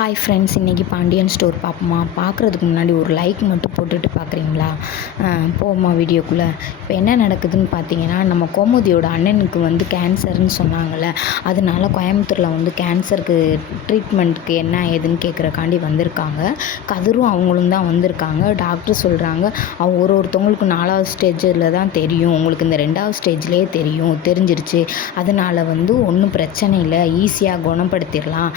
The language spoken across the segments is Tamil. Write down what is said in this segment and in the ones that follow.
ஹாய் ஃப்ரெண்ட்ஸ், இன்றைக்கி பாண்டியன் ஸ்டோர் பார்ப்போமா? பார்க்குறதுக்கு முன்னாடி ஒரு லைக் மட்டும் போட்டுட்டு பார்க்குறீங்களா? போமா வீடியோக்குள்ளே. இப்போ என்ன நடக்குதுன்னு பார்த்தீங்கன்னா, நம்ம கோமதியோட அண்ணனுக்கு வந்து கேன்சர்னு சொன்னாங்கள்ல, அதனால கோயம்புத்தூரில் கேன்சருக்கு ட்ரீட்மெண்ட்டுக்கு என்ன ஏதுன்னு கேட்குறக்காண்டி வந்திருக்காங்க. கதிரும் அவங்களும் தான் வந்திருக்காங்க. டாக்டர் சொல்கிறாங்க, அவங்க ஒருத்தவங்களுக்கு 4வது ஸ்டேஜில் தான் தெரியும், உங்களுக்கு இந்த 2வது ஸ்டேஜ்லேயே தெரிஞ்சிருச்சு. அதனால் ஒன்றும் பிரச்சனை இல்லை, ஈஸியாக குணப்படுத்திடலாம்.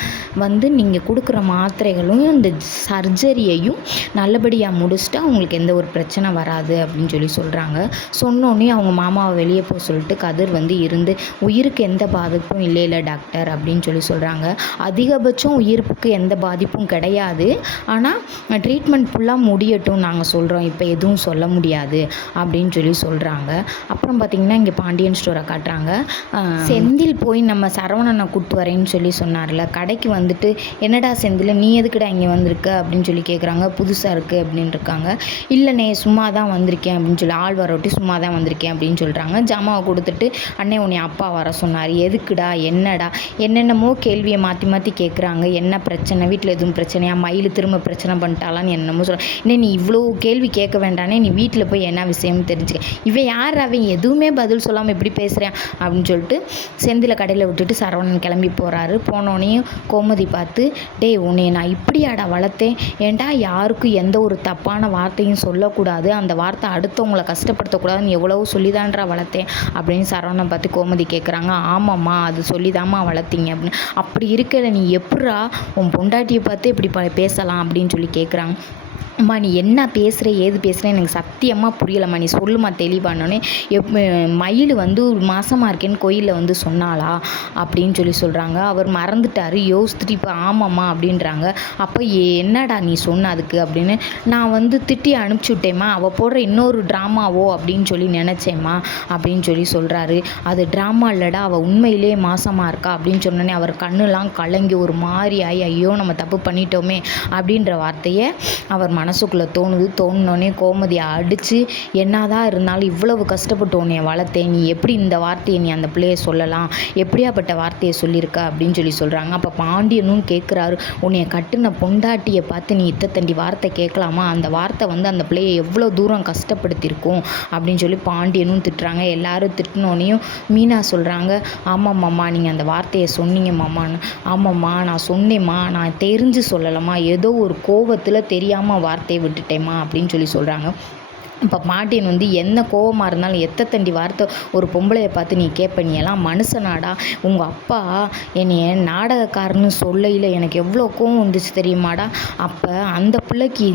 நீங்கள் கொடுக்குற மாத்திரைகளும் இந்த சர்ஜரியையும் நல்லபடியாக முடிச்சுட்டு அவங்களுக்கு எந்த ஒரு பிரச்சனை வராது அப்படின்னு சொல்கிறாங்க. சொன்னோன்னே அவங்க மாமாவை வெளியே போக சொல்லிட்டு கதிர் இருந்து உயிருக்கு எந்த பாதிப்பும் இல்லை டாக்டர் அப்படின்னு சொல்கிறாங்க. அதிகபட்சம் உயிருக்கு எந்த பாதிப்பும் கிடையாது, ஆனால் ட்ரீட்மெண்ட் ஃபுல்லாக முடியட்டும் நாங்கள் சொல்கிறோம், இப்போ எதுவும் சொல்ல முடியாது அப்படின்னு சொல்கிறாங்க. அப்புறம் பார்த்திங்கன்னா இங்கே பாண்டியன் ஸ்டோரை காட்டுறாங்க. செந்தில் போய் நம்ம சரவணனை கூப்பிட்டு வரேன்னு சொன்னார்ல, கடைக்கு என்னடா செந்தில் நீ எதுக்குடா இங்கே வந்திருக்க அப்படின்னு கேட்குறாங்க. புதுசாக இருக்குது அப்படின்னு இருக்காங்க. இல்லைண்ணே சும்மா தான் வந்திருக்கேன் அப்படின்னு ஆள் வரவிட்டு சும்மா தான் வந்திருக்கேன் அப்படின்னு சொல்கிறாங்க. ஜாமாவை கொடுத்துட்டு அண்ணே உன்னை அப்பா வர சொன்னார், எதுக்குடா என்னடா என்னென்னமோ கேள்வியை மாற்றி மாற்றி கேட்குறாங்க. என்ன பிரச்சனை, வீட்டில் எதுவும் பிரச்சனையா, மயில் திரும்ப பிரச்சனை பண்ணிட்டாலான்னு என்னமோ சொல்கிறேன். இன்னே நீ இவ்வளோ கேள்வி கேட்க வேண்டானே, நீ வீட்டில் போய் என்ன விஷயம்னு தெரிஞ்சுக்க. இவன் யார், அவன் எதுவுமே பதில் சொல்லாமல் எப்படி பேசுகிறேன் அப்படின்னு சொல்லிட்டு செந்தில கடையில் விட்டுட்டு சரவணன் கிளம்பி போகிறாரு. போனோடனையும் கோமதி பார்த்து, டேய் உன்னை நான் இப்படியாடா வளர்த்தேன், ஏன்டா யாருக்கும் எந்த ஒரு தப்பான வார்த்தையும் சொல்லக்கூடாது, அந்த வார்த்தை அடுத்தவங்களை கஷ்டப்படுத்தக்கூடாதுன்னு எவ்வளவோ சொல்லிதான்றா வளர்த்தேன் அப்படின்னு சரவணனை பார்த்து கோமதி கேட்குறாங்க. ஆமாம்மா, அது சொல்லிதாம்மா வளர்த்தீங்க அப்படின்னு. அப்படி இருக்கல நீ எப்படா உன் பொண்டாட்டியை பார்த்து இப்படி பேசலாம் அப்படின்னு கேட்குறாங்க. அம்மா நீ என்ன பேசுகிற ஏது பேசுகிற எனக்கு சத்தியமாக புரியலம்மா, நீ சொல்லுமா தெளிவானோடனே. மயில் ஒரு மாசமாக இருக்கேன்னு கோயிலில் சொன்னாளா அப்படின்னு சொல்கிறாங்க. அவர் மறந்துட்டார். யோசித்துட்டு இப்போ ஆமாம்மா அப்படின்றாங்க. அப்போ என்னடா நீ சொன்ன அதுக்கு அப்படின்னு. நான் திட்டி அனுப்பிச்சி விட்டேம்மா, அவள் போடுற இன்னொரு ட்ராமாவோ அப்படின்னு நினச்சேம்மா அப்படின்னு சொல்கிறாரு. அது ட்ராமா இல்லைடா, அவள் உண்மையிலே மாசமாக இருக்கா அப்படின்னு சொன்னோன்னே அவர் கண்ணுலாம் கலங்கி ஒரு மாதிரி ஆகி, ஐயோ நம்ம தப்பு பண்ணிட்டோமே அப்படின்ற வார்த்தையை அவர் மனசுக்குள்ளே தோணுனோடனே கோமதியை அடித்து, என்னதான் இருந்தாலும் இவ்வளவு கஷ்டப்பட்டு உன்னை வளர்த்தேன், நீ எப்படி இந்த வார்த்தையை நீ அந்த பிள்ளையை சொல்லலாம், எப்படியாப்பட்ட வார்த்தையை சொல்லியிருக்க அப்படின்னு சொல்கிறாங்க. அப்போ பாண்டியனும் கேட்குறாரு, உன்னைய கட்டுன பொண்டாட்டியை பார்த்து நீ இத்தத்தண்டி வார்த்தை கேட்கலாமா, அந்த வார்த்தை அந்த பிள்ளையை எவ்வளோ தூரம் கஷ்டப்படுத்தியிருக்கும் அப்படின்னு பாண்டியனும் திட்டுறாங்க. எல்லாரும் திட்டினோனையும் மீனா சொல்கிறாங்க, ஆமாம்மாம்மா நீங்கள் அந்த வார்த்தையை சொன்னீங்க மாமான்னு. ஆமாம்மா நான் சொன்னேம்மா, நான் தெரிஞ்சு சொல்லலாமா, ஏதோ ஒரு கோவத்தில் தெரியாமல் வார்த்தையை விட்டுட்டேம்மா அப்படின்னு சொல்கிறாங்க. இப்போ பாண்டியன் என்ன கோவமாக இருந்தாலும் எத்தத்தண்டி வார்த்தை ஒரு பொம்பளையை பார்த்து நீ கேட்ப, நீ எல்லாம் மனுஷனாடா, உங்கள் அப்பா என்னைய நாடகக்காரன்னு சொல்லையில் எனக்கு எவ்வளோ கோவம் வந்துச்சு தெரியுமாடா, அப்போ அந்த பிள்ளைக்கு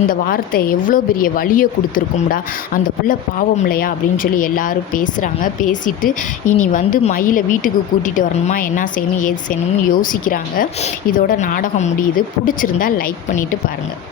இந்த வார்த்தை எவ்வளோ பெரிய வலியை கொடுத்துருக்கும்டா, அந்த பிள்ளை பாவம் இல்லையா அப்படின்னு எல்லாரும் பேசுகிறாங்க. பேசிட்டு இனி மயிலை வீட்டுக்கு கூட்டிகிட்டு வரணுமா, என்ன செய்யணும் ஏது செய்யணும்னு யோசிக்கிறாங்க. இதோட நாடகம் முடியுது. பிடிச்சிருந்தா லைக் பண்ணிவிட்டு பாருங்கள்.